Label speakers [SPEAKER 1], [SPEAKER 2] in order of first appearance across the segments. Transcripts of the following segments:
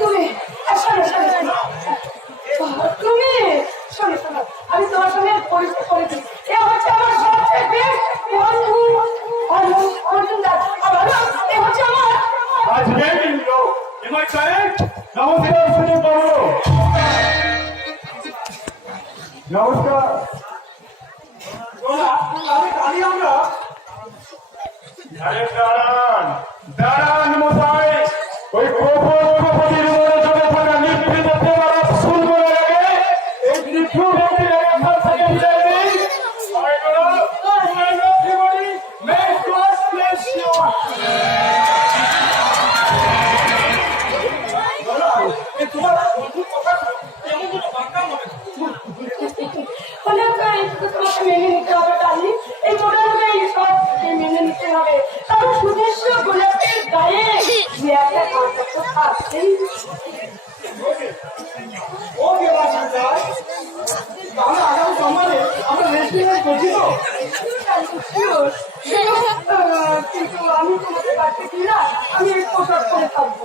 [SPEAKER 1] তুমি শোনো শোনো তুমি শোনো শোনো আমি তোমার সঙ্গে পরিচয় করে দিই এ হচ্ছে আমার সবচেয়ে বেশ বন্ধু এ হচ্ছে আমার
[SPEAKER 2] আজকে Am I correct? নমস্কার শুনে পড়ো নমস্কার আমি আমরা দাঁড়ান দাঁড়ান
[SPEAKER 1] Opa, opa,
[SPEAKER 2] opa, হয় তাহলে আগামী সম্মানে আমরা রেস্টুরেন্ট করছি তো
[SPEAKER 1] কিন্তু আমি তোমাদের কাছে কি না আমি এই পোশাক করে থাকব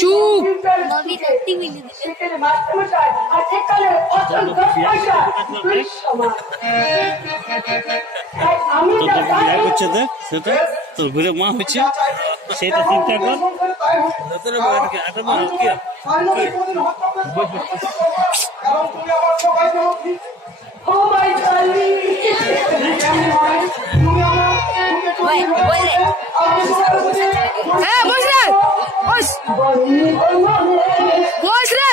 [SPEAKER 1] চুপ
[SPEAKER 3] হচ্ছে সেটা তোর ঘুরে মা হচ্ছে সেটা চিন্তা কর
[SPEAKER 2] কারণ তুমি আমার
[SPEAKER 4] সবাই হ্যাঁ বস রে বস বস রে